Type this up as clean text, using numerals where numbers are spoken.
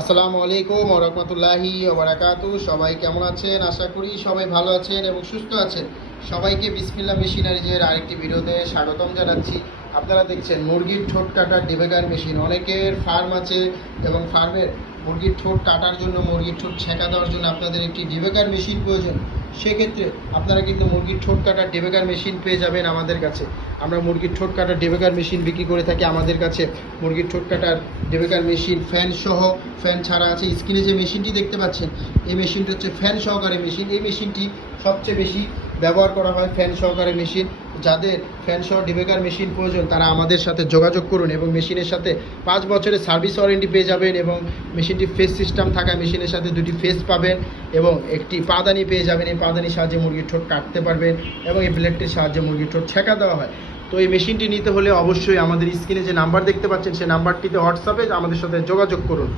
আসসালামু আলাইকুম ওয়া রাহমাতুল্লাহি ওয়া বারাকাতুহু। সবাই কেমন আছেন? আশা করি সবাই ভালো আছেন এবং সুস্থ আছেন। সবাইকে বিসমিল্লাহ মেশিনারিজের আরেকটি ভিডিওতে স্বাগতম জানাচ্ছি। আপনারা দেখছেন মুরগির ঠোঁট কাটার ডিবেগার মেশিন। অনেকের ফার্ম আছে এবং ফার্মের মুরগির ঠোঁট কাটার জন্য, মুরগির ঠোঁট ছেঁকা দেওয়ার জন্য আপনাদের একটি ডিবেগার মেশিন প্রয়োজন। সেক্ষেত্রে আপনারা কিন্তু মুরগির ঠোঁট কাটার ডিবেগার মেশিন পেয়ে যাবেন আমাদের কাছে। আমরা মুরগির ঠোঁট কাটার ডিবেগার মেশিন বিক্রি করে থাকি। আমাদের কাছে মুরগির ঠোঁট কাটার ডিবেগার মেশিন ফ্যান সহ, ফ্যান ছাড়া আছে। স্ক্রিনে যে মেশিনটি দেখতে পাচ্ছেন, এই মেশিনটি হচ্ছে ফ্যান সহকারে মেশিন। এই মেশিনটি সবচেয়ে বেশি ব্যবহার করা হয়, ফ্যান সহকারে মেশিন। যাদের ফ্যান সহ ডিবেগার মেশিন প্রয়োজন তারা আমাদের সাথে যোগাযোগ করুন এবং মেশিনের সাথে 5 বছরের সার্ভিস ওয়ারেন্টি পেয়ে যাবেন এবং মেশিনটি ফেস সিস্টেম থাকায় মেশিনের সাথে 2টি ফেস পাবেন এবং একটি পাদানি পেয়ে যাবেন। এই পাদানির সাহায্যে মুরগির ঠোঁট কাটতে পারবেন এবং এই ব্লেডটির সাহায্যে মুরগির ঠোঁট ছেঁকা দেওয়া হয়। তো এই মেশিনটি নিতে হলে অবশ্যই আমাদের স্ক্রিনে যে নাম্বার দেখতে পাচ্ছেন সেই নাম্বারটিতে হোয়াটসঅ্যাপে আমাদের সাথে যোগাযোগ করুন।